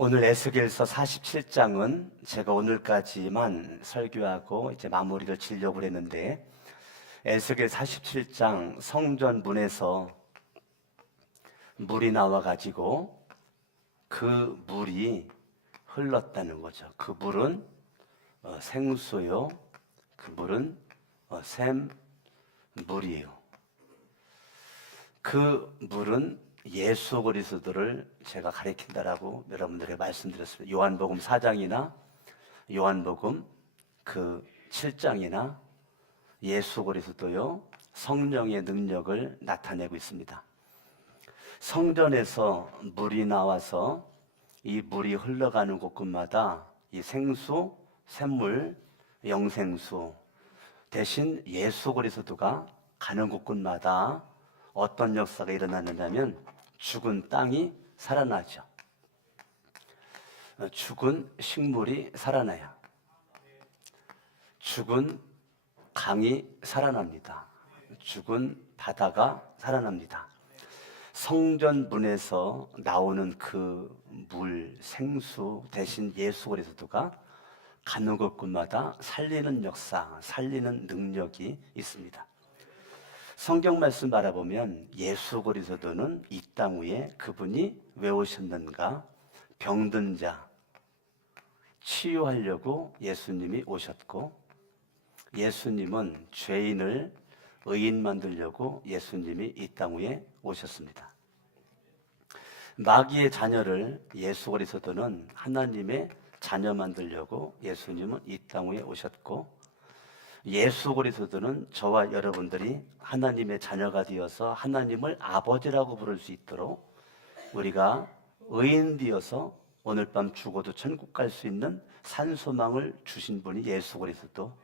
오늘 에스겔서 47장은 제가 오늘까지만 설교하고 이제 마무리를 지려고 했는데, 에스겔 47장 성전 문에서 물이 나와가지고 그 물이 흘렀다는 거죠. 그 물은 생수요. 그 물은 샘물이에요. 그 물은 예수 그리스도를 제가 가리킨다라고 여러분들에게 말씀드렸습니다. 요한복음 4장이나 요한복음 그 7장이나 예수 그리스도요 성령의 능력을 나타내고 있습니다. 성전에서 물이 나와서 이 물이 흘러가는 곳곳마다 이 생수, 샘물, 영생수 대신 예수 그리스도가 가는 곳곳마다 어떤 역사가 일어나느냐면 죽은 땅이 살아나죠. 죽은 식물이 살아나요. 죽은 강이 살아납니다. 죽은 바다가 살아납니다. 성전 문에서 나오는 그 물, 생수 대신 예수 그리스도가 가는 곳곳마다 살리는 역사, 살리는 능력이 있습니다. 성경 말씀 바라보면 예수 그리스도는 이 땅 위에 그분이 왜 오셨는가? 병든 자 치유하려고 예수님이 오셨고, 예수님은 죄인을 의인 만들려고 예수님이 이 땅 위에 오셨습니다. 마귀의 자녀를 예수 그리스도는 하나님의 자녀 만들려고 예수님은 이 땅 위에 오셨고, 예수 그리스도는 저와 여러분들이 하나님의 자녀가 되어서 하나님을 아버지라고 부를 수 있도록 우리가 의인 되어서 오늘 밤 죽어도 천국 갈 수 있는 산소망을 주신 분이 예수 그리스도.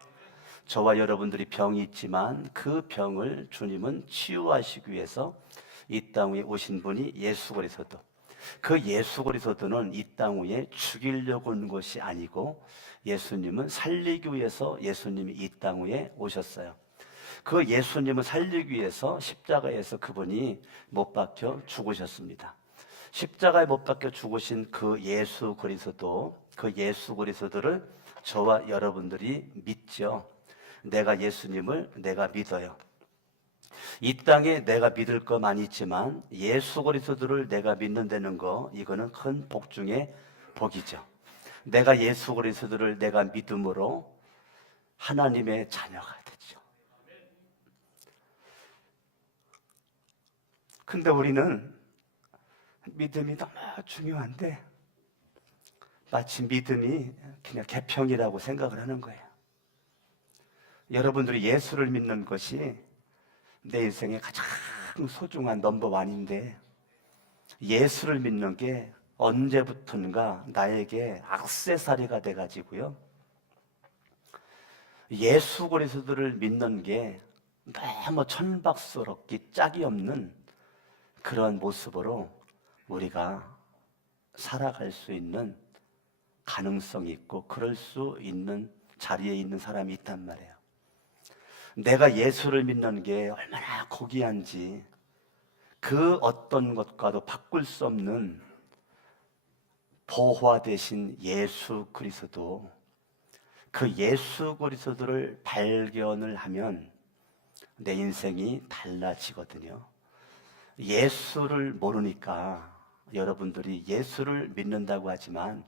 저와 여러분들이 병이 있지만 그 병을 주님은 치유하시기 위해서 이 땅 위에 오신 분이 예수 그리스도. 그 예수 그리스도는 이 땅 위에 죽이려고 온 것이 아니고 예수님은 살리기 위해서 예수님이 이 땅 위에 오셨어요. 그 예수님을 살리기 위해서 십자가에서 그분이 못 박혀 죽으셨습니다. 십자가에 못 박혀 죽으신 그 예수 그리스도, 그 예수 그리스도를 저와 여러분들이 믿죠. 내가 예수님을 내가 믿어요. 이 땅에 내가 믿을 거 많이 있지만 예수 그리스도를 내가 믿는다는 거, 이거는 큰 복 중에 복이죠. 내가 예수 그리스도를 내가 믿음으로 하나님의 자녀가 되죠. 근데 우리는 믿음이 너무 중요한데 마치 믿음이 그냥 개평이라고 생각을 하는 거예요. 여러분들이 예수를 믿는 것이 내 인생의 가장 소중한 넘버원인데, 예수를 믿는 게 언제부턴가 나에게 액세서리가 돼가지고요, 예수 그리스도를 믿는 게 너무 천박스럽기 짝이 없는 그런 모습으로 우리가 살아갈 수 있는 가능성이 있고, 그럴 수 있는 자리에 있는 사람이 있단 말이에요. 내가 예수를 믿는 게 얼마나 고귀한지, 그 어떤 것과도 바꿀 수 없는 보화 되신 예수 그리스도, 그 예수 그리스도를 발견을 하면 내 인생이 달라지거든요. 예수를 모르니까 여러분들이 예수를 믿는다고 하지만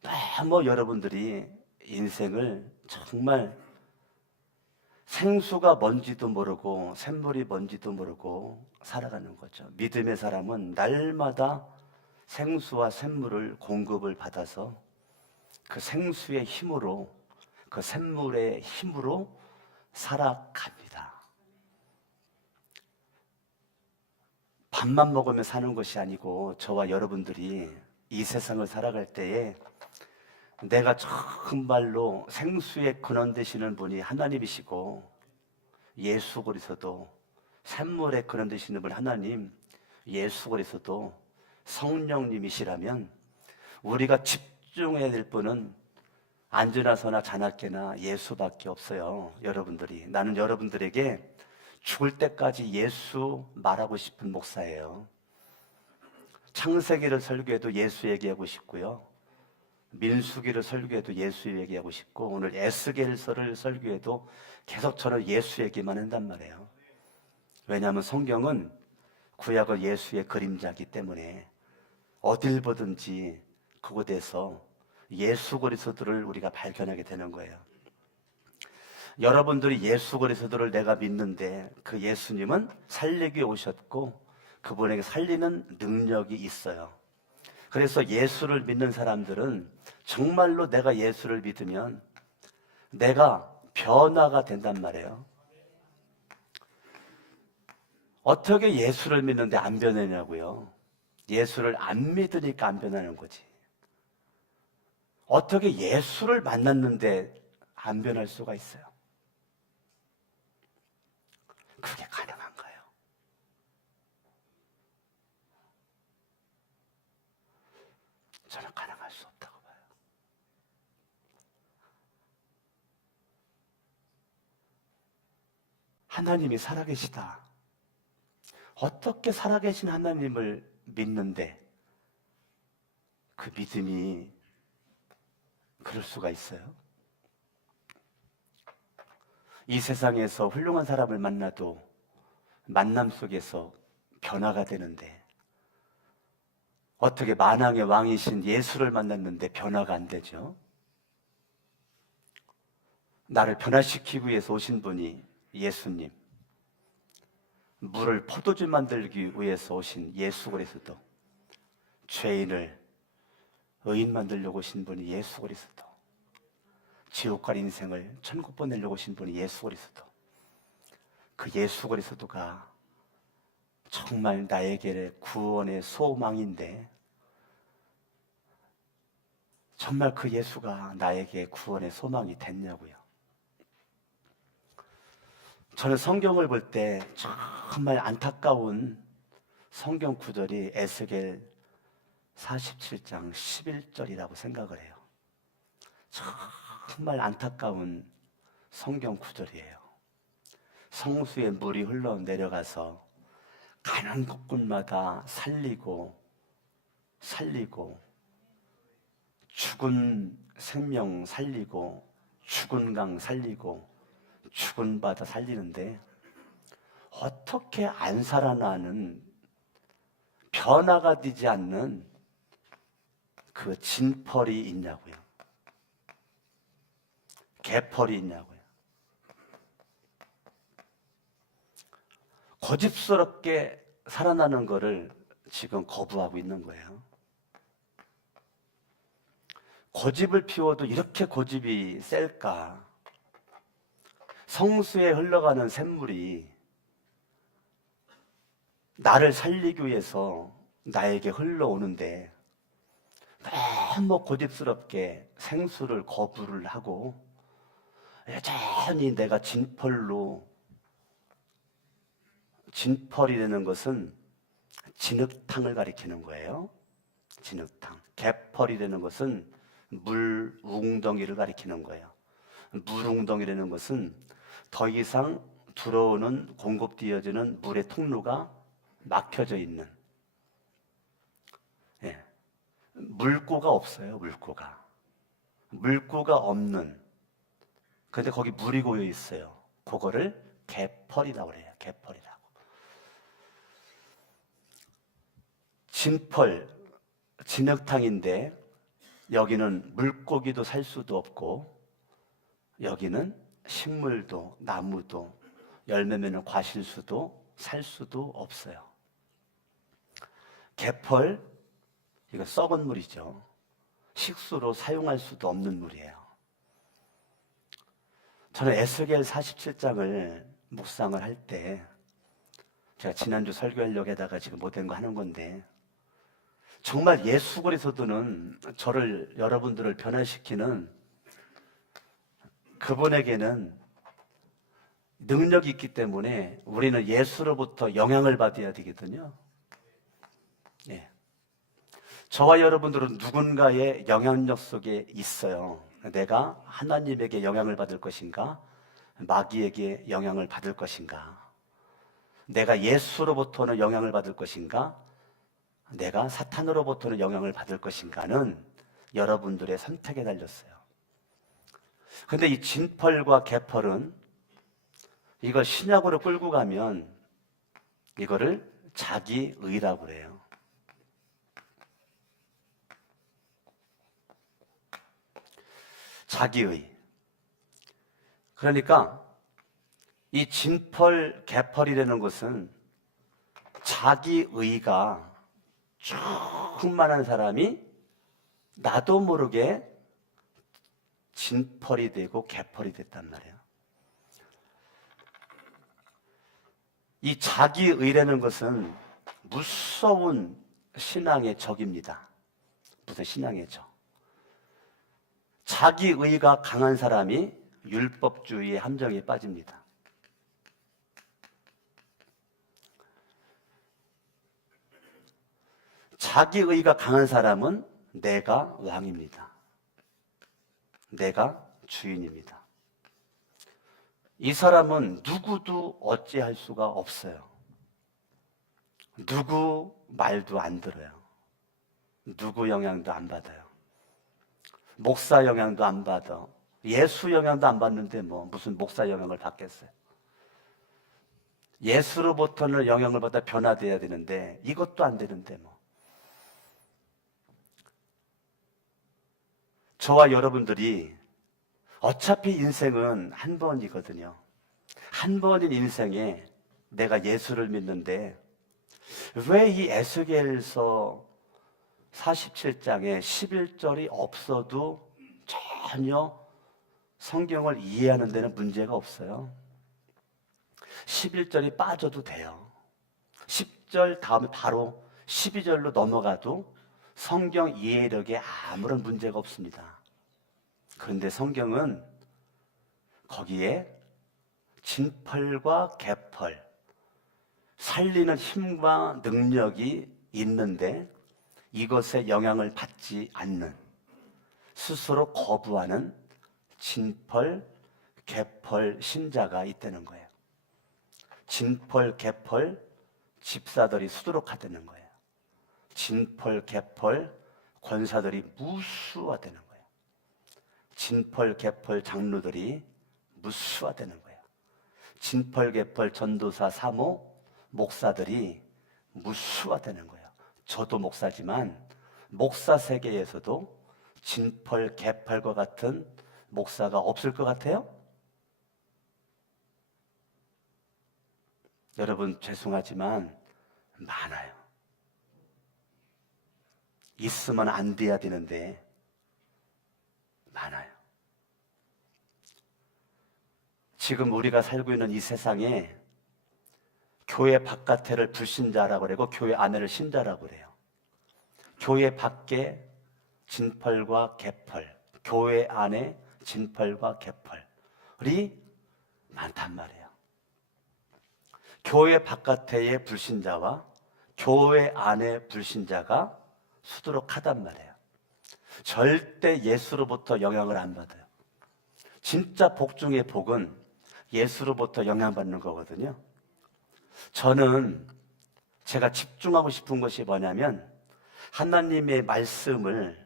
너무 여러분들이 인생을 정말 생수가 뭔지도 모르고 샘물이 뭔지도 모르고 살아가는 거죠. 믿음의 사람은 날마다 생수와 샘물을 공급을 받아서 그 생수의 힘으로, 그 샘물의 힘으로 살아갑니다. 밥만 먹으며 사는 것이 아니고 저와 여러분들이 이 세상을 살아갈 때에 내가 정말로 생수의 근원 되시는 분이 하나님이시고, 예수 그리스도 샘물의 근원 되시는 분 하나님, 예수 그리스도 성령님이시라면 우리가 집중해야 될 분은 안전하서나 자나깨나 예수밖에 없어요. 여러분들이, 나는 여러분들에게 죽을 때까지 예수 말하고 싶은 목사예요. 창세기를 설교해도 예수 얘기하고 싶고요. 민수기를 설교해도 예수 얘기하고 싶고, 오늘 에스겔서를 설교해도 계속 저는 예수 얘기만 한단 말이에요. 왜냐하면 성경은 구약은 예수의 그림자이기 때문에 어딜 보든지 그곳에서 예수 그리스도를 우리가 발견하게 되는 거예요. 여러분들이 예수 그리스도를 내가 믿는데 그 예수님은 살리기 오셨고 그분에게 살리는 능력이 있어요. 그래서 예수를 믿는 사람들은 정말로 내가 예수를 믿으면 내가 변화가 된단 말이에요. 어떻게 예수를 믿는데 안 변하냐고요? 예수를 안 믿으니까 안 변하는 거지. 어떻게 예수를 만났는데 안 변할 수가 있어요? 그게 가능한가요? 저는 가능할 수 없다고 봐요. 하나님이 살아계시다. 어떻게 살아계신 하나님을 믿는데 그 믿음이 그럴 수가 있어요? 이 세상에서 훌륭한 사람을 만나도 만남 속에서 변화가 되는데 어떻게 만왕의 왕이신 예수를 만났는데 변화가 안 되죠? 나를 변화시키기 위해서 오신 분이 예수님, 물을 포도주 만들기 위해서 오신 예수 그리스도, 죄인을 의인 만들려고 오신 분이 예수 그리스도, 지옥 갈 인생을 천국 보내려고 오신 분이 예수 그리스도. 그 예수 그리스도가 정말 나에게 구원의 소망인데 정말 그 예수가 나에게 구원의 소망이 됐냐고요. 저는 성경을 볼 때 정말 안타까운 성경 구절이 에스겔 47장 11절이라고 생각을 해요. 정말 안타까운 성경 구절이에요. 성수의 물이 흘러내려가서 가는 곳곳마다 살리고 죽은 생명 살리고 죽은 강 살리고 죽은 바다 살리는데 어떻게 안 살아나는 변화가 되지 않는 그 진펄이 있냐고요. 개펄이 있냐고요. 고집스럽게 살아나는 것을 지금 거부하고 있는 거예요. 고집을 피워도 이렇게 고집이 셀까? 성수에 흘러가는 샘물이 나를 살리기 위해서 나에게 흘러오는데 너무 고집스럽게 생수를 거부를 하고 여전히 내가 진펄이라는 것은 진흙탕을 가리키는 거예요. 진흙탕. 개펄이라는 것은 물 웅덩이를 가리키는 거예요. 물 웅덩이라는 것은 더 이상 들어오는 공급되어지는 물의 통로가 막혀져 있는, 예. 물고가 없어요. 물고가 없는, 근데 거기 물이 고여 있어요. 그거를 개펄이라고 그래요. 개펄이라고. 진펄, 진흙탕인데 여기는 물고기도 살 수도 없고 여기는 식물도 나무도 열매맺는 과실수도 살 수도 없어요. 개펄, 이거 썩은 물이죠. 식수로 사용할 수도 없는 물이에요. 저는 에스겔 47장을 묵상을 할 때 제가 지난주 설교하려고 하다가 지금 못한 거 하는 건데 정말 예수 그리스도는 저를 여러분들을 변화시키는 그분에게는 능력이 있기 때문에 우리는 예수로부터 영향을 받아야 되거든요. 예. 저와 여러분들은 누군가의 영향력 속에 있어요. 내가 하나님에게 영향을 받을 것인가? 마귀에게 영향을 받을 것인가? 내가 예수로부터는 영향을 받을 것인가? 내가 사탄으로부터는 영향을 받을 것인가는 여러분들의 선택에 달렸어요. 근데 이 진펄과 개펄은 이걸 신약으로 끌고 가면 이거를 자기의라고 그래요. 자기의. 그러니까 이 진펄, 개펄이라는 것은 자기의가 충만한 사람이 나도 모르게 진펄이 되고 개펄이 됐단 말이에요. 이 자기의라는 것은 무서운 신앙의 적입니다. 무슨 신앙의 적. 자기의가 강한 사람이 율법주의의 함정에 빠집니다. 자기의가 강한 사람은 내가 왕입니다. 내가 주인입니다. 이 사람은 누구도 어찌할 수가 없어요. 누구 말도 안 들어요. 누구 영향도 안 받아요. 목사 영향도 안 받아. 예수 영향도 안 받는데 뭐 무슨 목사 영향을 받겠어요. 예수로부터는 영향을 받아 변화돼야 되는데 이것도 안 되는데 뭐. 저와 여러분들이 어차피 인생은 한 번이거든요. 한 번인 인생에 내가 예수를 믿는데 왜 이 에스겔서 47장에 11절이 없어도 전혀 성경을 이해하는 데는 문제가 없어요. 11절이 빠져도 돼요. 10절 다음에 바로 12절로 넘어가도 성경 이해력에 아무런 문제가 없습니다. 그런데 성경은 거기에 진펄과 개펄, 살리는 힘과 능력이 있는데 이것에 영향을 받지 않는, 스스로 거부하는 진펄, 개펄 신자가 있다는 거예요. 진펄, 개펄 집사들이 수두룩하다는 거예요. 진펄, 개펄 권사들이 무수화되는 거예요. 진펄, 개펄 장로들이 무수화되는 거예요. 진펄, 개펄 전도사, 사모, 목사들이 무수화되는 거예요. 저도 목사지만 목사 세계에서도 진펄, 개펄과 같은 목사가 없을 것 같아요? 여러분 죄송하지만 많아요. 있으면 안 돼야 되는데 많아요. 지금 우리가 살고 있는 이 세상에 교회 바깥에를 불신자라고 그러고 교회 안에를 신자라고 그래요. 교회 밖에 진펄과 개펄, 교회 안에 진펄과 개펄이 많단 말이에요. 교회 바깥의 불신자와 교회 안의 불신자가 수두룩하단 말이에요. 절대 예수로부터 영향을 안 받아요. 진짜 복 중의 복은 예수로부터 영향받는 거거든요. 저는 제가 집중하고 싶은 것이 뭐냐면 하나님의 말씀을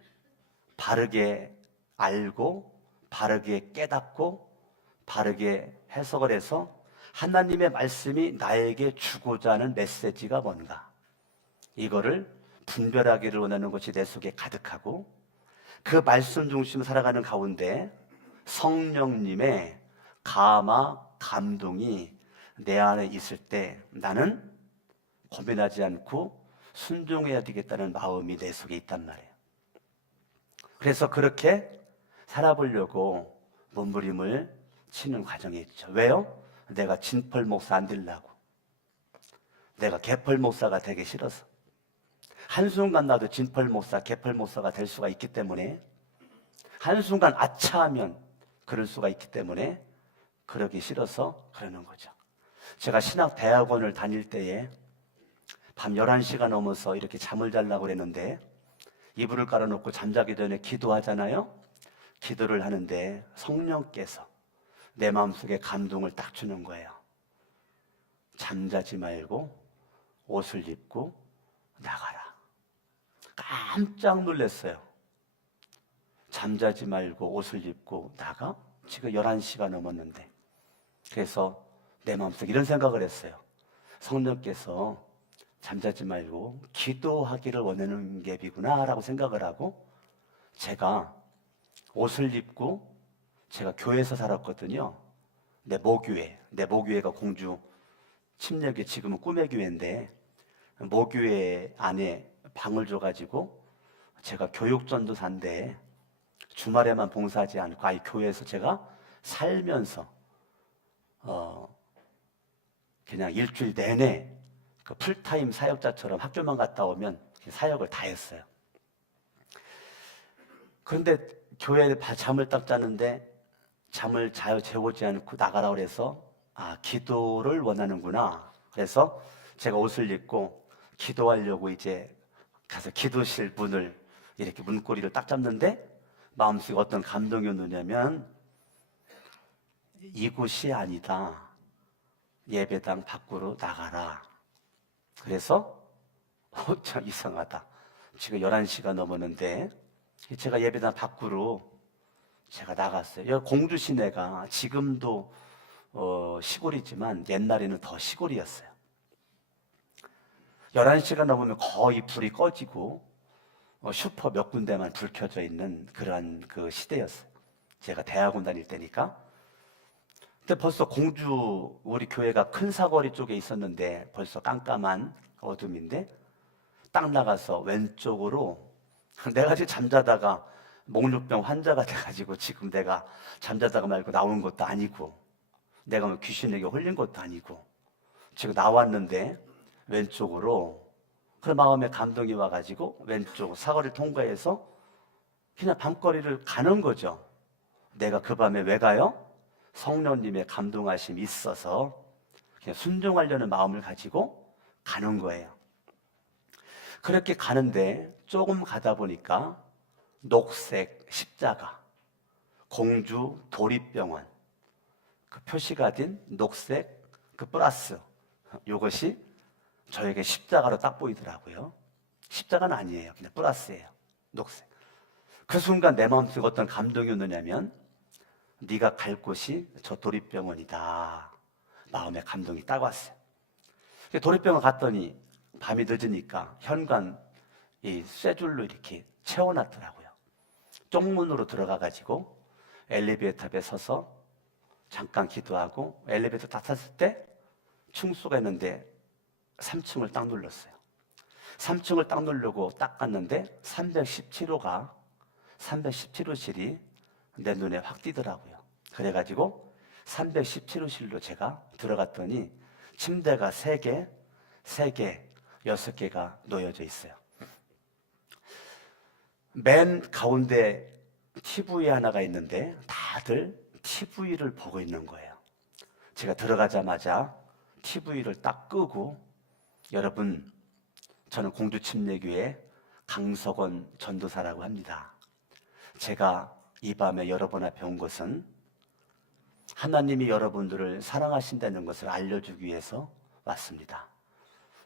바르게 알고 바르게 깨닫고 바르게 해석을 해서 하나님의 말씀이 나에게 주고자 하는 메시지가 뭔가, 이거를 분별하기를 원하는 것이 내 속에 가득하고 그 말씀 중심 살아가는 가운데 성령님의 감화, 감동이 내 안에 있을 때 나는 고민하지 않고 순종해야 되겠다는 마음이 내 속에 있단 말이에요. 그래서 그렇게 살아보려고 몸부림을 치는 과정이 있죠. 왜요? 내가 진펄 목사 안 되려고. 내가 개펄 목사가 되기 싫어서. 한순간 나도 진펄 목사, 개펄 목사가 될 수가 있기 때문에, 한순간 아차하면 그럴 수가 있기 때문에 그러기 싫어서 그러는 거죠. 제가 신학 대학원을 다닐 때에 밤 11시가 넘어서 이렇게 잠을 자려고 그랬는데 이불을 깔아놓고 잠자기 전에 기도하잖아요. 기도를 하는데 성령께서 내 마음속에 감동을 딱 주는 거예요. 잠자지 말고 옷을 입고 나가라. 깜짝 놀랐어요. 잠자지 말고 옷을 입고 나가? 지금 11시가 넘었는데. 그래서 내 마음속에 이런 생각을 했어요. 성령께서 잠자지 말고 기도하기를 원하는 갭이구나 라고 생각을 하고, 제가 옷을 입고, 제가 교회에서 살았거든요. 내 모교회가 공주 침례교회, 지금은 꿈의 교회인데 모교회 안에 방을 줘가지고 제가 교육전도사인데 주말에만 봉사하지 않고 아예 교회에서 제가 살면서 그냥 일주일 내내 그 풀타임 사역자처럼 학교만 갔다 오면 사역을 다 했어요. 그런데 교회에 잠을 딱 자는데 잠을 재우지 않고 나가라 그래서 기도를 원하는구나. 그래서 제가 옷을 입고 기도하려고 이제 가서 기도실 문을 이렇게 문고리를 딱 잡는데 마음속에 어떤 감동이 오느냐면, 이곳이 아니다. 예배당 밖으로 나가라. 그래서 참 이상하다. 지금 11시가 넘었는데 제가 예배당 밖으로 제가 나갔어요. 여기 공주 시내가 지금도 시골이지만 옛날에는 더 시골이었어요. 11시가 넘으면 거의 불이 꺼지고 슈퍼 몇 군데만 불 켜져 있는 그런 그 시대였어요. 제가 대학원 다닐 때니까. 근데 벌써 공주, 우리 교회가 큰 사거리 쪽에 있었는데 벌써 깜깜한 어둠인데 딱 나가서 왼쪽으로 내가 지금 잠자다가 목류병 환자가 돼가지고 지금 내가 잠자다가 말고 나온 것도 아니고 내가 뭐 귀신에게 홀린 것도 아니고 지금 나왔는데 왼쪽으로 그런 마음에 감동이 와가지고 왼쪽 사거리를 통과해서 그냥 밤거리를 가는 거죠. 내가 그 밤에 왜 가요? 성령님의 감동하심이 있어서 그냥 순종하려는 마음을 가지고 가는 거예요. 그렇게 가는데 조금 가다 보니까 녹색 십자가, 공주 도립병원 그 표시가 된 녹색 그 플러스, 이것이 저에게 십자가로 딱 보이더라고요. 십자가는 아니에요. 그냥 플러스예요. 녹색. 그 순간 내 마음속에 어떤 감동이 오느냐면, 네가 갈 곳이 저 도립병원이다. 마음의 감동이 딱 왔어요. 도립병원 갔더니 밤이 늦으니까 현관 이 쇠줄로 이렇게 채워놨더라고요. 쪽문으로 들어가가지고 엘리베이터 앞에 서서 잠깐 기도하고 엘리베이터 다 탔을 때 층수가 있는데 3층을 딱 눌렀어요. 3층을 딱 누르고 딱 갔는데 317호실이 내 눈에 확 띄더라고요. 그래가지고 317호실로 제가 들어갔더니 침대가 3개, 6개가 놓여져 있어요. 맨 가운데 TV 하나가 있는데 다들 TV를 보고 있는 거예요. 제가 들어가자마자 TV를 딱 끄고, 여러분, 저는 공주 침례교회 강석원 전도사라고 합니다. 제가 이 밤에 여러분 앞에 온 것은 하나님이 여러분들을 사랑하신다는 것을 알려주기 위해서 왔습니다.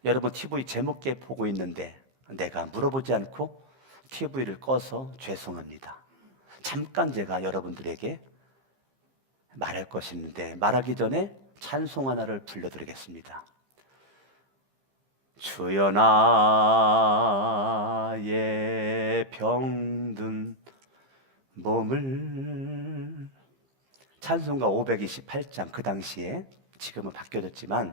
여러분 TV 제목에 보고 있는데 내가 물어보지 않고 TV를 꺼서 죄송합니다. 잠깐 제가 여러분들에게 말할 것이 있는데 말하기 전에 찬송 하나를 불러드리겠습니다. 주여 나의 병든 몸을, 찬송가 528장, 그 당시에, 지금은 바뀌어졌지만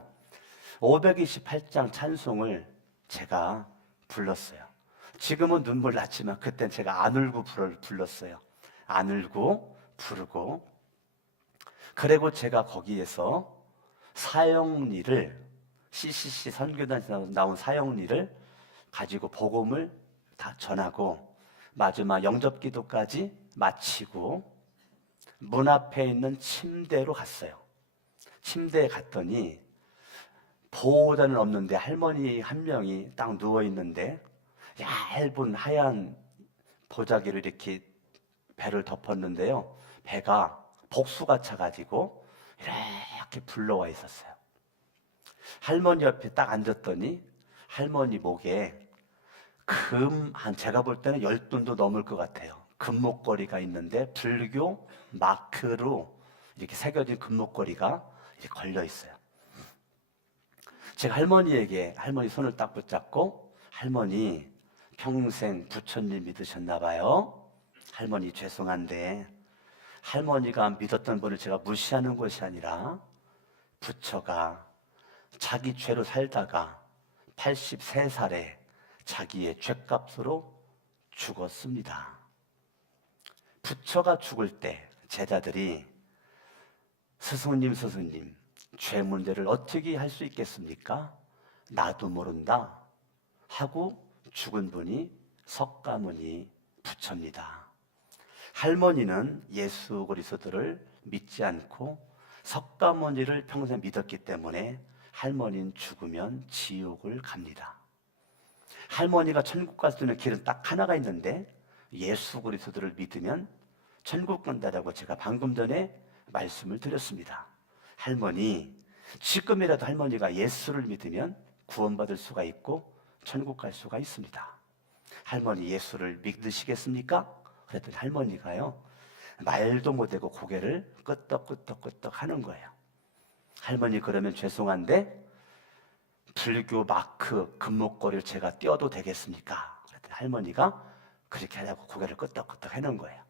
528장 찬송을 제가 불렀어요. 지금은 눈물 났지만 그땐 제가 안 울고 불렀어요. 안 울고 부르고, 그리고 제가 거기에서 사형리를, CCC 선교단에서 나온 사형리를 가지고 복음을 다 전하고 마지막 영접기도까지 마치고 문 앞에 있는 침대로 갔어요. 침대에 갔더니 보호자는 없는데 할머니 한 명이 딱 누워있는데 얇은 하얀 보자기로 이렇게 배를 덮었는데요, 배가 복수가 차가지고 이렇게 불러와 있었어요. 할머니 옆에 딱 앉았더니 할머니 목에 제가 볼 때는 10돈도 넘을 것 같아요. 금목걸이가 있는데 불교 마크로 이렇게 새겨진 금목걸이가 이렇게 걸려 있어요. 제가 할머니 손을 딱 붙잡고, 할머니 평생 부처님 믿으셨나 봐요. 할머니 죄송한데 할머니가 믿었던 분을 제가 무시하는 것이 아니라 부처가 자기 죄로 살다가 83살에 자기의 죄값으로 죽었습니다. 부처가 죽을 때 제자들이 스승님 죄 문제를 어떻게 할 수 있겠습니까? 나도 모른다 하고 죽은 분이 석가모니 부처입니다. 할머니는 예수 그리스도를 믿지 않고 석가모니를 평생 믿었기 때문에 할머니는 죽으면 지옥을 갑니다. 할머니가 천국 갈 수 있는 길은 딱 하나가 있는데 예수 그리스도를 믿으면 천국 간다라고 제가 방금 전에 말씀을 드렸습니다. 할머니, 지금이라도 할머니가 예수를 믿으면 구원받을 수가 있고 천국 갈 수가 있습니다. 할머니 예수를 믿으시겠습니까? 그랬더니 할머니가요, 말도 못하고 고개를 끄덕끄덕끄덕 하는 거예요. 할머니, 그러면 죄송한데 불교 마크 금목걸이를 제가 떼어도 되겠습니까? 그랬더니 할머니가 그렇게 하자고 고개를 끄덕끄덕 해놓은 거예요.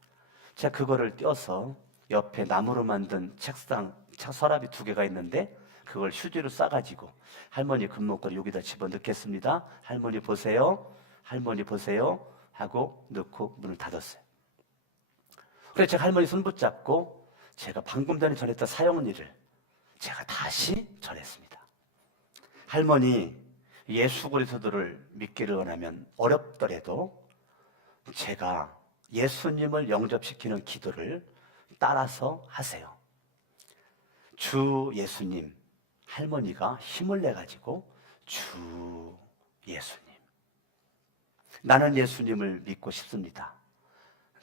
제가 그거를 떼어서 옆에 나무로 만든 책상, 서랍이 2개가 있는데 그걸 휴지로 싸가지고 할머니 금목걸이 여기다 집어넣겠습니다. 할머니 보세요. 할머니 보세요. 하고 넣고 문을 닫았어요. 그래서 제가 할머니 손 붙잡고 제가 방금 전에 전했던 사형리를 제가 다시 전했습니다. 할머니, 예수 그리스도를 믿기를 원하면 어렵더라도 제가 예수님을 영접시키는 기도를 따라서 하세요. 주 예수님. 할머니가 힘을 내가지고 주 예수님. 나는 예수님을 믿고 싶습니다.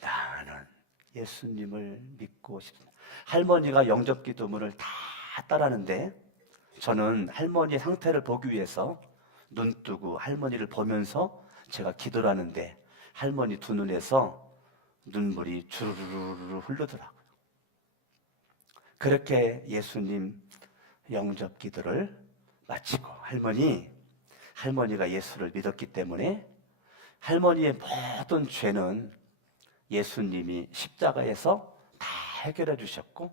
나는 예수님을 믿고 싶습니다. 할머니가 영접 기도문을 다 따라하는데 저는 할머니의 상태를 보기 위해서 눈 뜨고 할머니를 보면서 제가 기도를 하는데 할머니 2눈에서 눈물이 주르르르 흐르더라고요. 그렇게 예수님 영접 기도를 마치고 할머니가 예수를 믿었기 때문에 할머니의 모든 죄는 예수님이 십자가에서 다 해결해 주셨고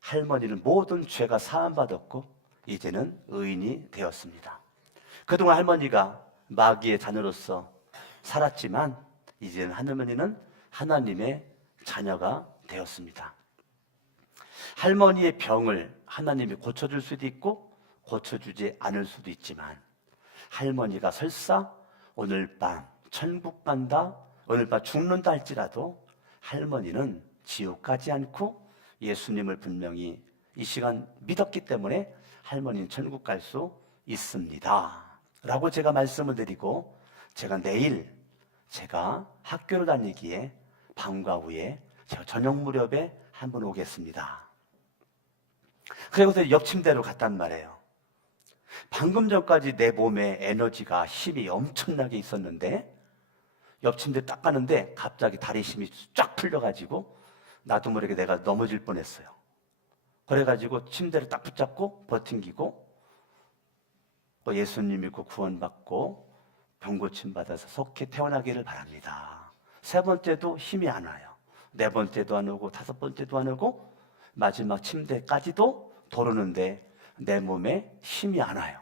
할머니는 모든 죄가 사함받았고 이제는 의인이 되었습니다. 그동안 할머니가 마귀의 자녀로서 살았지만 이제는 할머니는 하나님의 자녀가 되었습니다. 할머니의 병을 하나님이 고쳐줄 수도 있고 고쳐주지 않을 수도 있지만 할머니가 설사 오늘 밤 천국 간다, 오늘 밤 죽는다 할지라도 할머니는 지옥 가지 않고 예수님을 분명히 이 시간 믿었기 때문에 할머니는 천국 갈 수 있습니다 라고 제가 말씀을 드리고 제가 내일 제가 학교를 다니기에 방과 후에 제가 저녁 무렵에 한번 오겠습니다. 그리고서 옆 침대로 갔단 말이에요. 방금 전까지 내 몸에 에너지가 힘이 엄청나게 있었는데 옆 침대 딱 가는데 갑자기 다리 힘이 쫙 풀려가지고 나도 모르게 내가 넘어질 뻔했어요. 그래가지고 침대를 딱 붙잡고 버팅기고 예수님 믿고 구원받고 병고침 받아서 속히 태어나기를 바랍니다. 3번째도 힘이 안 와요. 4번째도 안 오고 5번째도 안 오고 마지막 침대까지도 도르는데 내 몸에 힘이 안 와요.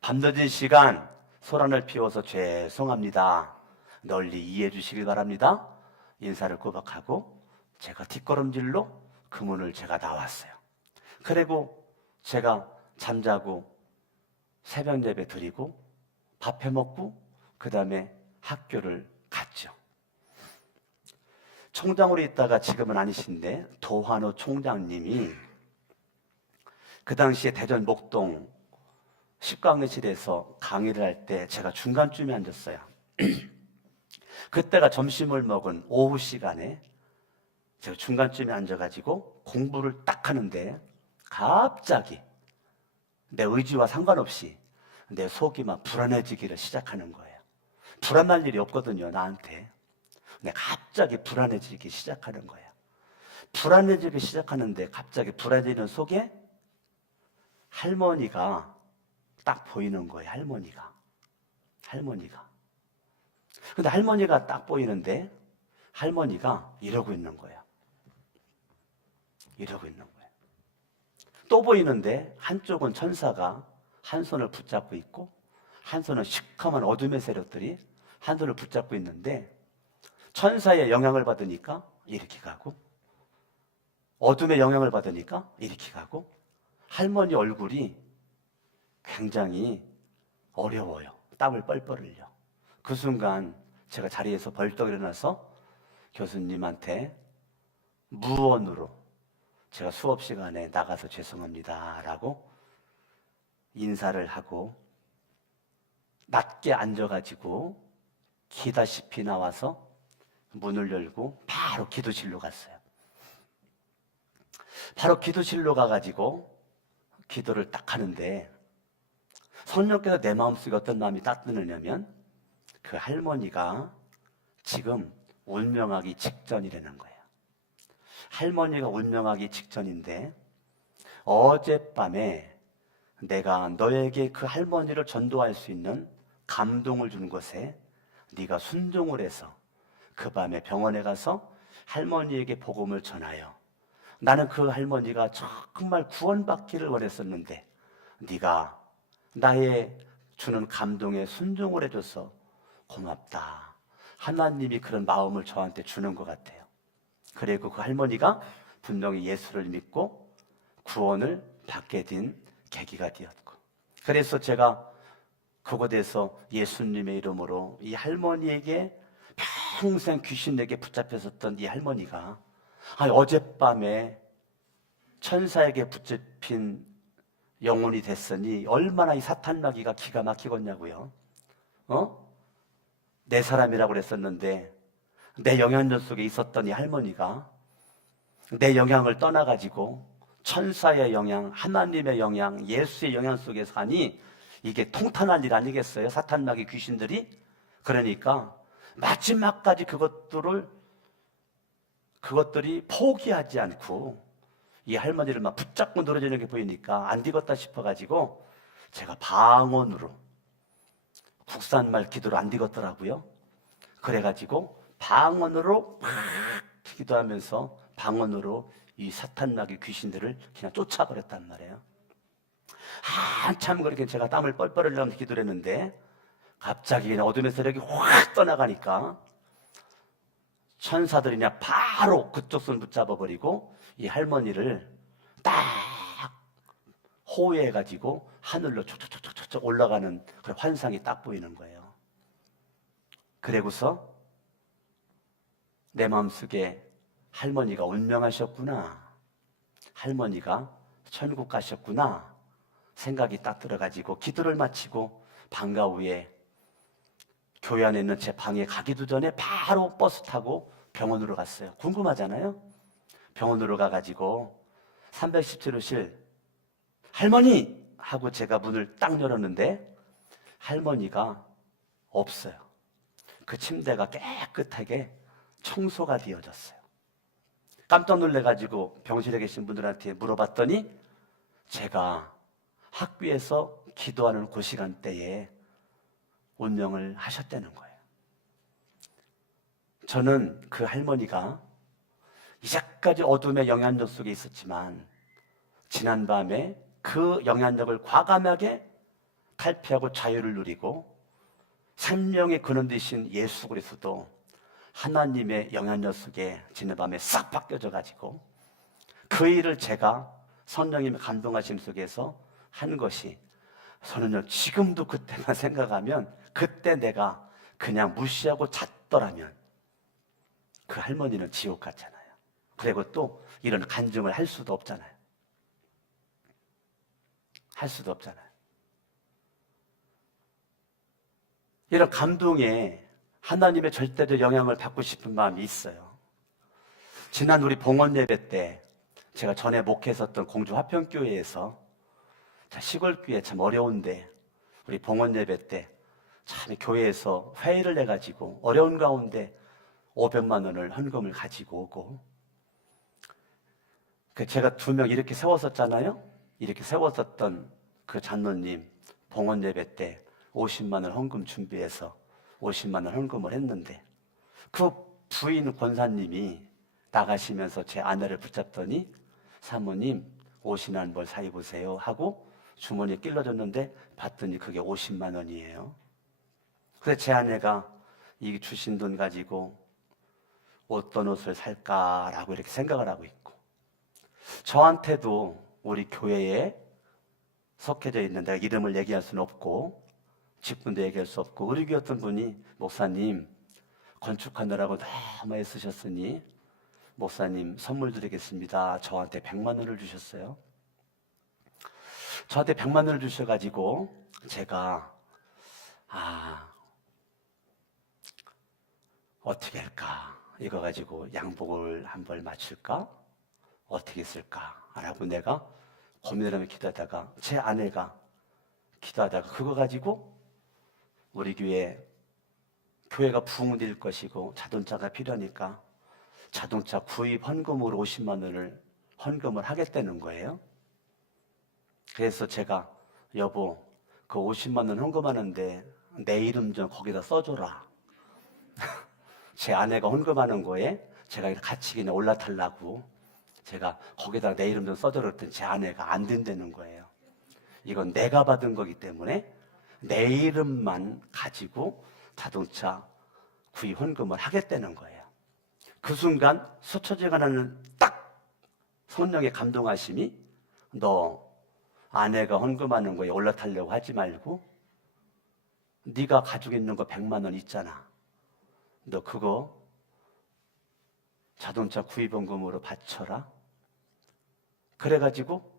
밤늦은 시간 소란을 피워서 죄송합니다. 널리 이해해 주시길 바랍니다. 인사를 꼬박하고 제가 뒷걸음질로 그 문을 제가 나왔어요. 그리고 제가 잠자고 새벽 예배 드리고 밥 해먹고 그 다음에 학교를 갔죠. 총장으로 있다가 지금은 아니신데 도환호 총장님이 그 당시에 대전 목동 10강의실에서 강의를 할 때 제가 중간쯤에 앉았어요. 그때가 점심을 먹은 오후 시간에 제가 중간쯤에 앉아가지고 공부를 딱 하는데 갑자기 내 의지와 상관없이 내 속이 막 불안해지기를 시작하는 거예요. 불안할 일이 없거든요, 나한테. 근데 갑자기 불안해지기 시작하는 거예요. 불안해지기 시작하는데 갑자기 불안해지는 속에 할머니가 딱 보이는 거예요, 할머니가. 근데 할머니가 딱 보이는데 할머니가 이러고 있는 거예요. 또 보이는데 한쪽은 천사가 한 손을 붙잡고 있고 한 손은 시커먼 어둠의 세력들이 한 손을 붙잡고 있는데 천사의 영향을 받으니까 이렇게 가고 어둠의 영향을 받으니까 이렇게 가고 할머니 얼굴이 굉장히 어려워요. 땀을 뻘뻘 흘려. 그 순간 제가 자리에서 벌떡 일어나서 교수님한테 무언으로 제가 수업 시간에 나가서 죄송합니다 라고 인사를 하고 낮게 앉아가지고 기다시피 나와서 문을 열고 바로 기도실로 갔어요. 바로 기도실로 가가지고 기도를 딱 하는데 성령께서 내 마음속에 어떤 마음이 딱 드느냐면 그 할머니가 지금 운명하기 직전이라는 거예요. 할머니가 운명하기 직전인데 어젯밤에 내가 너에게 그 할머니를 전도할 수 있는 감동을 준 것에 네가 순종을 해서 그 밤에 병원에 가서 할머니에게 복음을 전하여 나는 그 할머니가 정말 구원받기를 원했었는데 네가 나의 주는 감동에 순종을 해줘서 고맙다. 하나님이 그런 마음을 저한테 주는 것 같아요. 그리고 그 할머니가 분명히 예수를 믿고 구원을 받게 된 계기가 되었고 그래서 제가 그곳에서 예수님의 이름으로 이 할머니에게 평생 귀신에게 붙잡혔었던 이 할머니가 어젯밤에 천사에게 붙잡힌 영혼이 됐으니 얼마나 이 사탄 마귀가 기가 막히겠냐고요. 내 사람이라고 그랬었는데 내 영향력 속에 있었던 이 할머니가 내 영향을 떠나가지고 천사의 영향, 하나님의 영향, 예수의 영향 속에 사니 이게 통탄할 일 아니겠어요? 사탄 마귀 귀신들이. 그러니까 마지막까지 그것들이 포기하지 않고 이 할머니를 막 붙잡고 늘어지는 게 보이니까 안 되겠다 싶어가지고 제가 방언으로 국산말 기도를 안 되겠더라고요. 그래가지고 방언으로 막 기도하면서 방언으로 이 사탄 마귀 귀신들을 그냥 쫓아버렸단 말이에요. 한참 그렇게 제가 땀을 뻘뻘 흘리면서 기도를 했는데 갑자기 그냥 어둠의 세력이 확 떠나가니까 천사들이 그냥 바로 그쪽 손 붙잡아버리고 이 할머니를 딱 호위해가지고 하늘로 촉촉촉촉촉 올라가는 그런 환상이 딱 보이는 거예요. 그래고서 내 마음속에 할머니가 운명하셨구나, 할머니가 천국 가셨구나 생각이 딱 들어가지고 기도를 마치고 방과 후에 교회 안에 있는 제 방에 가기도 전에 바로 버스 타고 병원으로 갔어요. 궁금하잖아요. 병원으로 가가지고 317호실 할머니! 하고 제가 문을 딱 열었는데 할머니가 없어요. 그 침대가 깨끗하게 청소가 되어졌어요. 깜짝 놀래가지고 병실에 계신 분들한테 물어봤더니 제가 학교에서 기도하는 그 시간대에 운명을 하셨다는 거예요. 저는 그 할머니가 이제까지 어둠의 영향력 속에 있었지만 지난밤에 그 영향력을 과감하게 탈피하고 자유를 누리고 생명의 근원 되신 예수 그리스도 하나님의 영향력 속에 지난밤에 싹 바뀌어져 가지고 그 일을 제가 성령님의 감동하심 속에서 한 것이 저는요 지금도 그때만 생각하면 그때 내가 그냥 무시하고 잤더라면 그 할머니는 지옥 같잖아요. 그리고 또 이런 간증을 할 수도 없잖아요. 할 수도 없잖아요. 이런 감동에 하나님의 절대적 영향을 받고 싶은 마음이 있어요. 지난 우리 봉헌 예배 때 제가 전에 목회했었던 공주 화평교회에서 시골교회 참 어려운데 우리 봉헌 예배 때 참 교회에서 회의를 해가지고 어려운 가운데 500만 원을 헌금을 가지고 오고, 제가 2명 이렇게 세웠었잖아요. 이렇게 세웠었던 그 장로님 봉헌 예배 때 50만 원 헌금 준비해서 50만 원 헌금을 했는데, 그 부인 권사님이 나가시면서 제 아내를 붙잡더니 사모님 옷이나 한 벌 사입으세요 하고 주머니에 끼려줬는데 봤더니 그게 50만 원이에요. 그래서 제 아내가 이 주신 돈 가지고 어떤 옷을 살까라고 이렇게 생각을 하고 있고, 저한테도 우리 교회에 속해져 있는, 내가 이름을 얘기할 수는 없고 직분도 얘기할 수 없고, 우리 교회 어떤 분이 목사님 건축하느라고 너무 애쓰셨으니 목사님 선물 드리겠습니다. 저한테 100만 원을 주셨어요. 저한테 100만 원을 주셔가지고 제가 어떻게 할까, 이거 가지고 양복을 한 벌 맞출까, 어떻게 쓸까 라고 내가 고민을 하며 기도하다가 제 아내가 기도하다가 그거 가지고 우리 교회가 부흥될 것이고 자동차가 필요하니까 자동차 구입 헌금으로 50만 원을 헌금을 하겠다는 거예요. 그래서 제가 여보 그 50만 원 헌금하는데 내 이름 좀 거기다 써줘라. 제 아내가 헌금하는 거에 제가 같이 그냥 올라타려고 제가 거기다 내 이름 좀 써줘라 했더니 제 아내가 안 된다는 거예요. 이건 내가 받은 거기 때문에 내 이름만 가지고 자동차 구입 헌금을 하겠다는 거예요. 그 순간 수초제가 나는 딱 성령의 감동하심이, 너 아내가 헌금하는 거에 올라타려고 하지 말고 네가 가지고 있는 거 100만 원 있잖아. 너 그거 자동차 구입원금으로 바쳐라. 그래가지고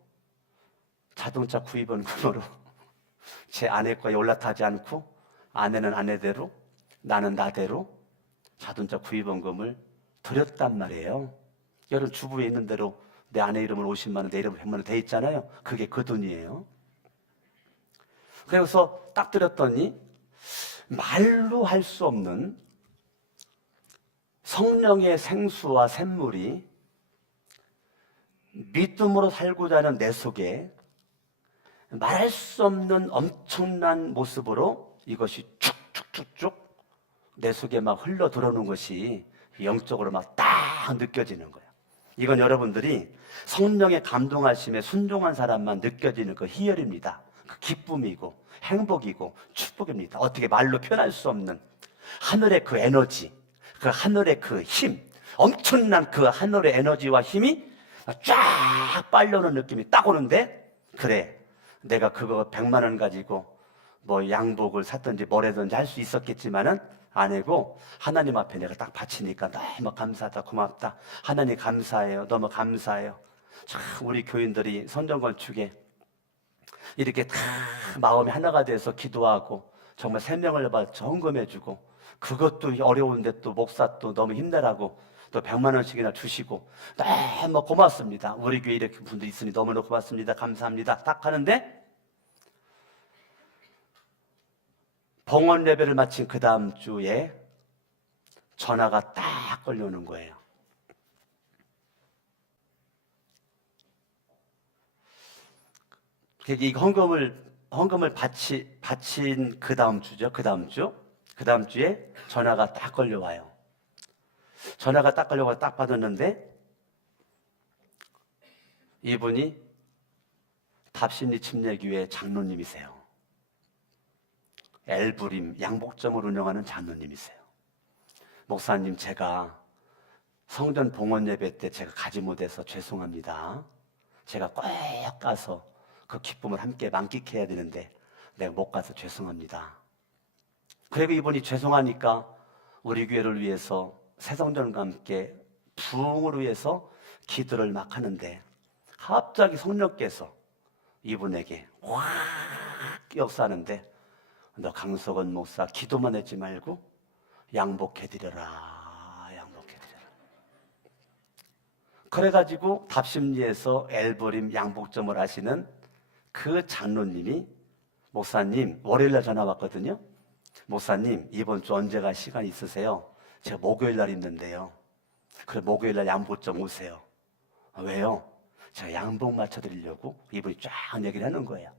자동차 구입원금으로 제 아내 거에 올라타지 않고 아내는 아내대로 나는 나대로 자동차 구입원금을 드렸단 말이에요. 여러분 주부에 있는 대로 내 아내 이름으로 50만 원, 내 이름으로 100만 원 돼 있잖아요. 그게 그 돈이에요. 그래서 딱 드렸더니 말로 할 수 없는 성령의 생수와 샘물이 믿음으로 살고자 하는 내 속에 말할 수 없는 엄청난 모습으로 이것이 쭉쭉쭉쭉 내 속에 막 흘러 들어오는 것이 영적으로 막 딱 느껴지는 거예요. 이건 여러분들이 성령의 감동하심에 순종한 사람만 느껴지는 그 희열입니다. 그 기쁨이고 행복이고 축복입니다. 어떻게 말로 표현할 수 없는 하늘의 그 에너지, 그 하늘의 그 힘, 엄청난 그 하늘의 에너지와 힘이 쫙 빨려오는 느낌이 딱 오는데, 그래 내가 그거 100만 원 가지고 뭐 양복을 샀든지 뭘 하든지 할 수 있었겠지만은 안 하고 하나님 앞에 내가 딱 바치니까 너무 감사하다, 고맙다, 하나님 감사해요, 너무 감사해요. 참 우리 교인들이 선전건축에 이렇게 다 마음이 하나가 돼서 기도하고 정말 생명을 바쳐 헌금해주고, 그것도 어려운데 또 목사 또 너무 힘내라고 또 100만 원씩이나 주시고 너무 고맙습니다. 우리 교회 이렇게 분들이 있으니 너무너무 고맙습니다, 감사합니다 딱 하는데, 봉헌 예배를 마친 그 다음 주에 전화가 딱 걸려오는 거예요. 이 헌금을 바친 그 다음 주죠. 그 다음 주에 전화가 딱 걸려와요. 전화가 딱 걸려와 딱 받았는데 이분이 답심리 침례교회 장로님이세요. 엘브림 양복점을 운영하는 장로님이세요. 목사님, 제가 성전 봉헌 예배 때 제가 가지 못해서 죄송합니다. 제가 꼭 가서 그 기쁨을 함께 만끽해야 되는데 내가 못 가서 죄송합니다. 그리고 이분이 죄송하니까 우리 교회를 위해서 새성전과 함께 부흥을 위해서 기도를 막 하는데, 갑자기 성령께서 이분에게 확 역사하는데, 너 강석원 목사 기도만 했지 말고 양복해드려라, 양복해드려라. 그래가지고 답심리에서 엘버림 양복점을 하시는 그 장로님이, 목사님 월요일날 전화 왔거든요. 목사님, 이번 주 언제가 시간 있으세요? 제가 목요일 날 있는데요. 그래, 목요일 날 양복 좀 오세요. 왜요? 제가 양복 맞춰드리려고 이분이 쫙 얘기를 하는 거예요.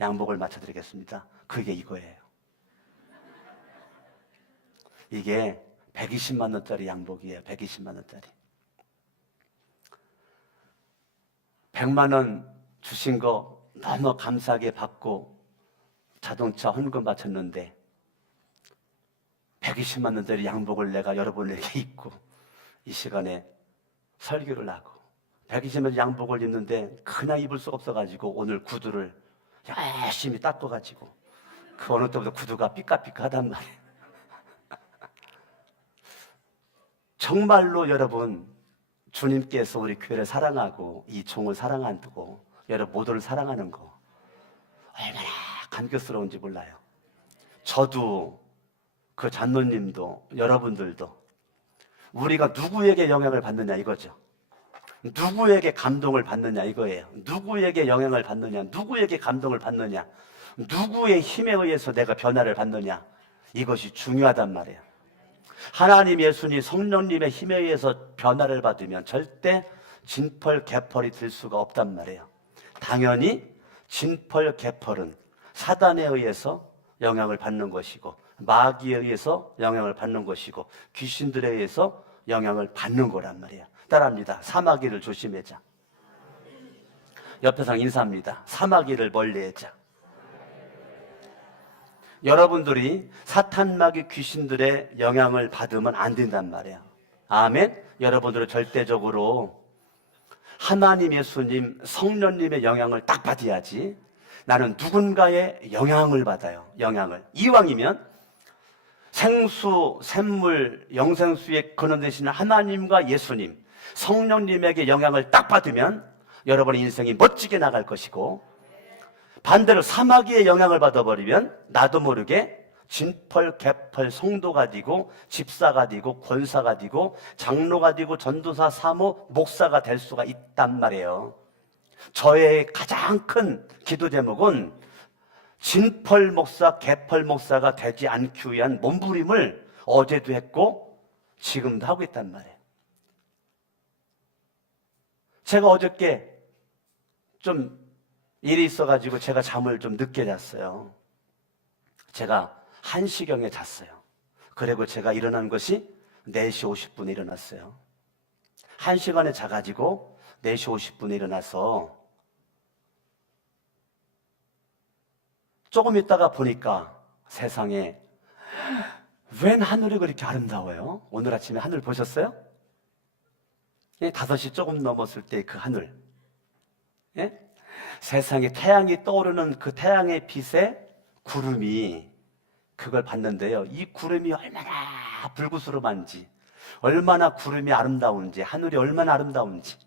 양복을 맞춰드리겠습니다. 그게 이거예요. 이게 120만 원짜리 양복이에요. 120만 원짜리. 100만 원 주신 거 너무 감사하게 받고 자동차 헌금 바쳤는데 120만 원짜리 양복을 내가 여러분에게 입고 이 시간에 설교를 하고 120만 원 양복을 입는데 그냥 입을 수 없어가지고 오늘 구두를 열심히 닦아가지고 그 어느 때보다 구두가 삐까삐까하단 말이에요. 정말로 여러분, 주님께서 우리 교회를 사랑하고 이 종을 사랑하고 여러분 모두를 사랑하는 거 얼마나 감격스러운지 몰라요. 저도 그 장로님도 여러분들도 우리가 누구에게 영향을 받느냐 이거죠. 누구에게 감동을 받느냐 이거예요. 누구에게 영향을 받느냐, 누구에게 감동을 받느냐, 누구의 힘에 의해서 내가 변화를 받느냐, 이것이 중요하단 말이에요. 하나님, 예수님, 성령님의 힘에 의해서 변화를 받으면 절대 진펄 개펄이 될 수가 없단 말이에요. 당연히 진펄 개펄은 사단에 의해서 영향을 받는 것이고 마귀에 의해서 영향을 받는 것이고 귀신들에 의해서 영향을 받는 거란 말이에요. 따라합니다. 사마귀를 조심하자. 옆에서 인사합니다. 사마귀를 멀리하자. 여러분들이 사탄, 마귀, 귀신들의 영향을 받으면 안 된단 말이에요. 아멘. 여러분들은 절대적으로 하나님, 예수님, 성령님의 영향을 딱 받아야지. 나는 누군가의 영향을 받아요. 영향을. 이왕이면 생수, 샘물, 영생수의 근원 되시는 하나님과 예수님, 성령님에게 영향을 딱 받으면 여러분의 인생이 멋지게 나갈 것이고, 반대로 사마귀의 영향을 받아버리면 나도 모르게 진펄, 개펄, 성도가 되고 집사가 되고 권사가 되고 장로가 되고 전도사, 사모, 목사가 될 수가 있단 말이에요. 저의 가장 큰 기도 제목은 진펄 목사, 개펄 목사가 되지 않기 위한 몸부림을 어제도 했고 지금도 하고 있단 말이에요. 제가 어저께 좀 일이 있어가지고 제가 잠을 좀 늦게 잤어요. 제가 1시경에 잤어요. 그리고 제가 일어난 것이 4시 50분에 일어났어요. 1시간에 자가지고 4시 50분에 일어나서 조금 있다가 보니까 세상에 웬 하늘이 그렇게 아름다워요? 오늘 아침에 하늘 보셨어요? 5시 조금 넘었을 때 그 하늘. 예? 세상에 태양이 떠오르는 그 태양의 빛에 구름이 그걸 봤는데요. 이 구름이 얼마나 불구스름한지, 얼마나 구름이 아름다운지, 하늘이 얼마나 아름다운지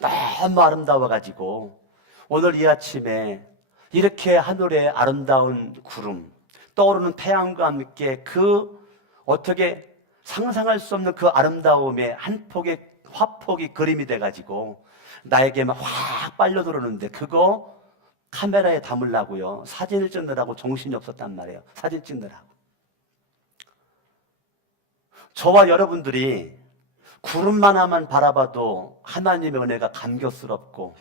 너무 아름다워가지고 오늘 이 아침에 이렇게 하늘의 아름다운 구름, 떠오르는 태양과 함께 그 어떻게 상상할 수 없는 그 아름다움의 한 폭의 화폭이 그림이 돼가지고 나에게만 확 빨려 들어오는데 그거 카메라에 담으려고요. 사진을 찍느라고 정신이 없었단 말이에요. 사진 찍느라고. 저와 여러분들이 구름만 하나만 바라봐도 하나님의 은혜가 감격스럽고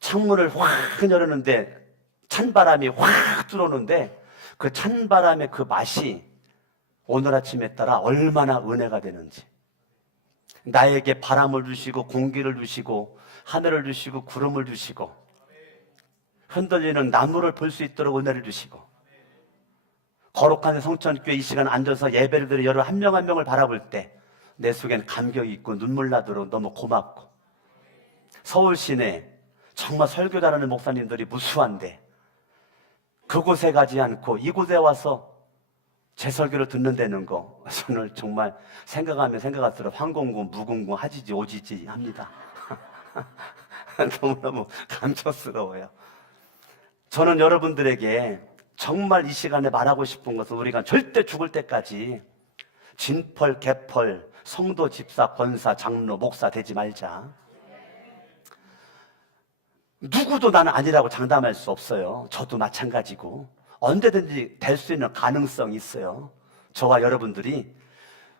창문을 확 열었는데 찬바람이 확 들어오는데 그 찬바람의 그 맛이 오늘 아침에 따라 얼마나 은혜가 되는지, 나에게 바람을 주시고 공기를 주시고 하늘을 주시고 구름을 주시고 흔들리는 나무를 볼 수 있도록 은혜를 주시고 거룩한 성천교회 이 시간 앉아서 예배를 드려 여러분 한 명 한 명을 바라볼 때 내 속엔 감격이 있고 눈물 나도록 너무 고맙고, 서울 시내 정말 설교 잘하는 목사님들이 무수한데 그곳에 가지 않고 이곳에 와서 제 설교를 듣는다는 거 저는 정말 생각하면 생각할수록 황공구, 무공구, 하지지, 오지지 합니다. 너무너무 감격스러워요. 저는 여러분들에게 정말 이 시간에 말하고 싶은 것은 우리가 절대 죽을 때까지 진펄, 개펄, 성도, 집사, 권사, 장로, 목사 되지 말자. 누구도 나는 아니라고 장담할 수 없어요. 저도 마찬가지고 언제든지 될 수 있는 가능성이 있어요. 저와 여러분들이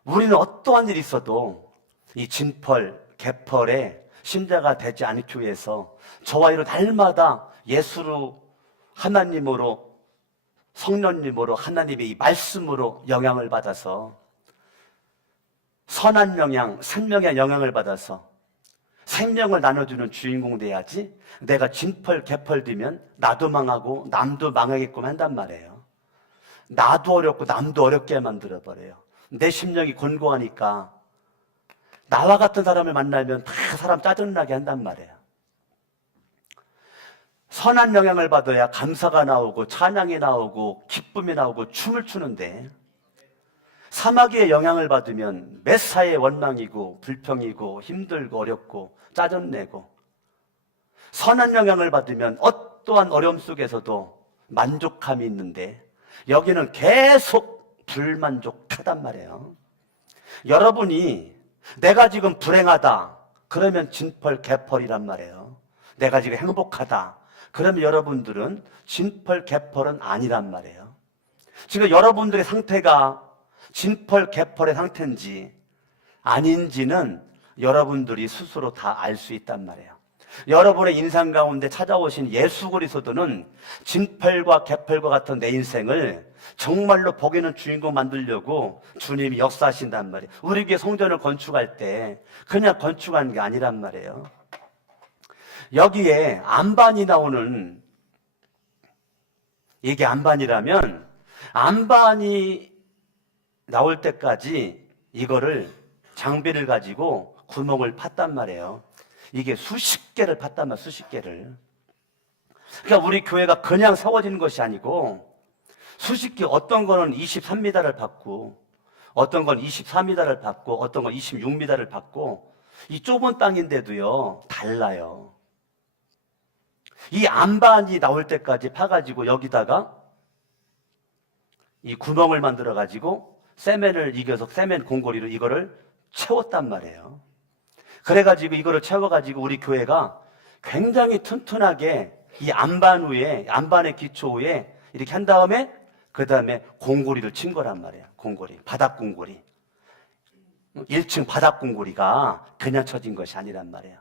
우리는 어떠한 일이 있어도 이 진펄, 개펄의 신자가 되지 않기 위해서 저와 여러분 날마다 예수로 하나님으로 성령님으로 하나님의 이 말씀으로 영향을 받아서 선한 영향, 생명의 영향을 받아서 생명을 나눠주는 주인공 돼야지 내가 진펄, 개펄 되면 나도 망하고 남도 망하게끔 한단 말이에요. 나도 어렵고 남도 어렵게 만들어버려요. 내 심령이 곤고하니까 나와 같은 사람을 만나면 다 사람 짜증나게 한단 말이에요. 선한 영향을 받아야 감사가 나오고 찬양이 나오고 기쁨이 나오고 춤을 추는데 사마귀의 영향을 받으면 메사의 원망이고 불평이고 힘들고 어렵고 짜증내고, 선한 영향을 받으면 어떠한 어려움 속에서도 만족감이 있는데 여기는 계속 불만족하단 말이에요. 여러분이 내가 지금 불행하다 그러면 진펄 개펄이란 말이에요. 내가 지금 행복하다 그러면 여러분들은 진펄 개펄은 아니란 말이에요. 지금 여러분들의 상태가 진펄 개펄의 상태인지 아닌지는 여러분들이 스스로 다 알 수 있단 말이에요. 여러분의 인생 가운데 찾아오신 예수 그리스도는 진펄과 개펄과 같은 내 인생을 정말로 복이는 주인공 만들려고 주님이 역사하신단 말이에요. 우리 교회 성전을 건축할 때 그냥 건축한 게 아니란 말이에요. 여기에 안반이 나오는, 이게 안반이라면 안반이 나올 때까지 이거를 장비를 가지고 구멍을 팠단 말이에요. 이게 수십 개를 팠단 말이에요. 수십 개를. 그러니까 우리 교회가 그냥 세워지는 것이 아니고 수십 개, 어떤 거는 23m를 팠고 어떤 건 24m를 팠고 어떤 건 26m를 팠고, 이 좁은 땅인데도요 달라요. 이 안반이 나올 때까지 파가지고 여기다가 이 구멍을 만들어 가지고 세멘을 이겨서 세멘 공고리로 이거를 채웠단 말이에요. 그래가지고 이거를 채워가지고 우리 교회가 굉장히 튼튼하게 이 안반 위에, 안반의 기초 위에 이렇게 한 다음에 그 다음에 공고리를 친 거란 말이에요. 공고리, 바닥 공고리. 1층 바닥 공고리가 그냥 쳐진 것이 아니란 말이에요.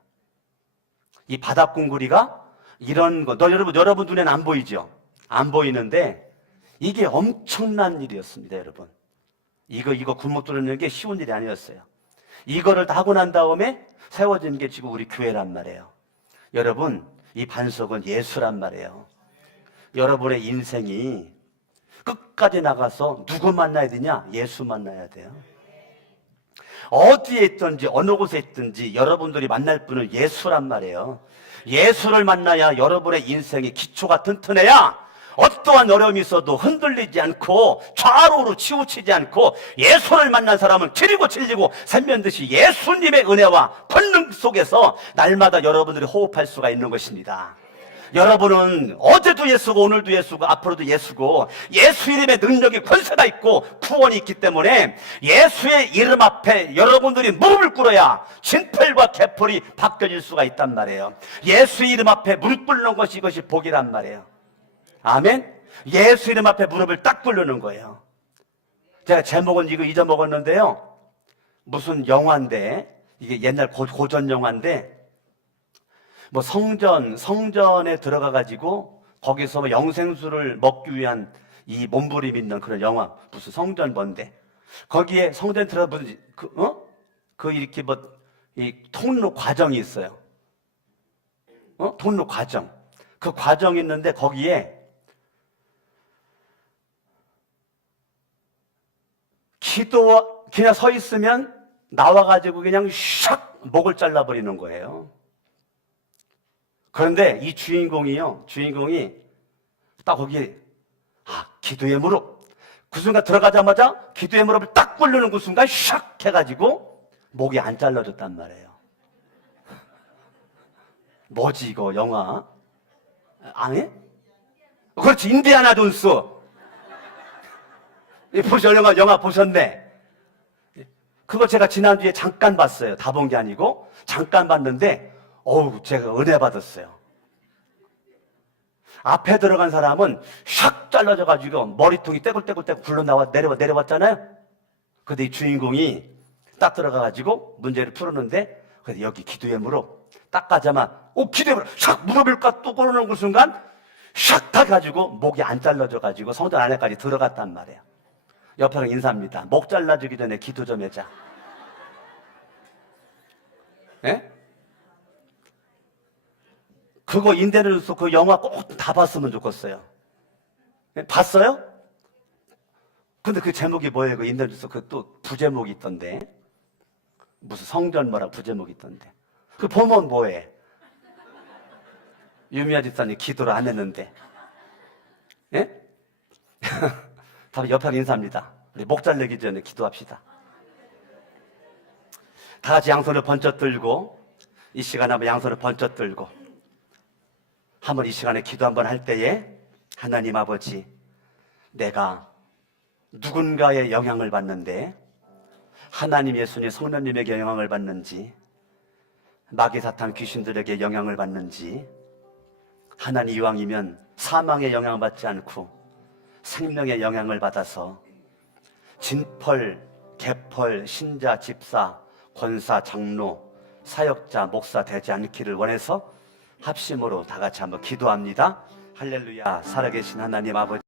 이 바닥 공고리가 이런 거, 여러분 눈에는 안 보이죠? 안 보이는데 이게 엄청난 일이었습니다, 여러분. 이거 구멍 뚫는 게 쉬운 일이 아니었어요. 이거를 다 하고 난 다음에 세워진 게 지금 우리 교회란 말이에요. 여러분, 이 반석은 예수란 말이에요. 여러분의 인생이 끝까지 나가서 누구 만나야 되냐? 예수 만나야 돼요. 어디에 있든지 어느 곳에 있든지 여러분들이 만날 분은 예수란 말이에요. 예수를 만나야 여러분의 인생의 기초가 튼튼해야 어떠한 어려움이 있어도 흔들리지 않고 좌우로 치우치지 않고, 예수를 만난 사람은 찌리고 찔리고 샘면듯이 예수님의 은혜와 권능 속에서 날마다 여러분들이 호흡할 수가 있는 것입니다. 여러분은 어제도 예수고 오늘도 예수고 앞으로도 예수고 예수 이름의 능력이 권세가 있고 구원이 있기 때문에 예수의 이름 앞에 여러분들이 무릎을 꿇어야 진펄과 개펄이 바뀌어질 수가 있단 말이에요. 예수 이름 앞에 무릎 꿇는 것이, 이것이 복이란 말이에요. 아멘. 예수 이름 앞에 무릎을 딱 꿇는 거예요. 제가 제목은 이거 잊어먹었는데요, 무슨 영화인데, 이게 옛날 고전 영화인데, 뭐 성전에 들어가 가지고 거기서 뭐 영생수를 먹기 위한 이 몸부림 있는 그런 영화, 무슨 성전 뭔데, 거기에 성전에 들어가 무슨 이렇게 뭐 이 통로 과정이 있어요. 통로 과정. 그 과정이 있는데 거기에 그냥 서 있으면 나와가지고 그냥 샥 목을 잘라버리는 거예요. 그런데 이 주인공이 딱 거기에, 기도의 무릎. 그 순간 들어가자마자 기도의 무릎을 딱 꿇는 그 순간 샥 해가지고 목이 안 잘라졌단 말이에요. 뭐지 이거 영화? 아니? 그렇지, 인디아나 존스. 영화 보셨네. 그거 제가 지난주에 잠깐 봤어요. 다 본 게 아니고 잠깐 봤는데 제가 은혜 받았어요. 앞에 들어간 사람은 샥 잘라져가지고 머리통이 떼굴떼굴 굴러 내려왔잖아요. 근데 이 주인공이 딱 들어가가지고 문제를 풀었는데, 근데 여기 기도의 무릎 딱 가자마, 기도의 무릎 샥 무릎일까 또 꿇어놓은 그 순간 샥 다 가지고 목이 안 잘라져가지고 성전 안에까지 들어갔단 말이에요. 옆에랑 인사합니다. 목 잘라주기 전에 기도 좀 해자. 예? 그거 인데르누스 그 영화 꼭 다 봤으면 좋겠어요. 예? 봤어요? 근데 그 제목이 뭐예요? 그 인데르누스 그 또 부제목이 있던데. 무슨 성전 뭐라 부제목이 있던데. 그 보면 뭐해? 유미아 집사님 기도를 안 했는데. 예? 다 옆에 인사합니다. 우리 목 잘리기 전에 기도합시다. 다 같이 양손을 번쩍 들고, 이 시간에 한번 양손을 번쩍 들고 한번 이 시간에 기도 한번 할 때에, 하나님 아버지, 내가 누군가의 영향을 받는데 하나님, 예수님, 성령님에게 영향을 받는지, 마귀 사탄 귀신들에게 영향을 받는지, 하나님 이왕이면 사망의 영향을 받지 않고 생명의 영향을 받아서 진펄, 개펄, 신자, 집사, 권사, 장로, 사역자, 목사 되지 않기를 원해서 합심으로 다 같이 한번 기도합니다. 할렐루야. 살아계신 하나님 아버지,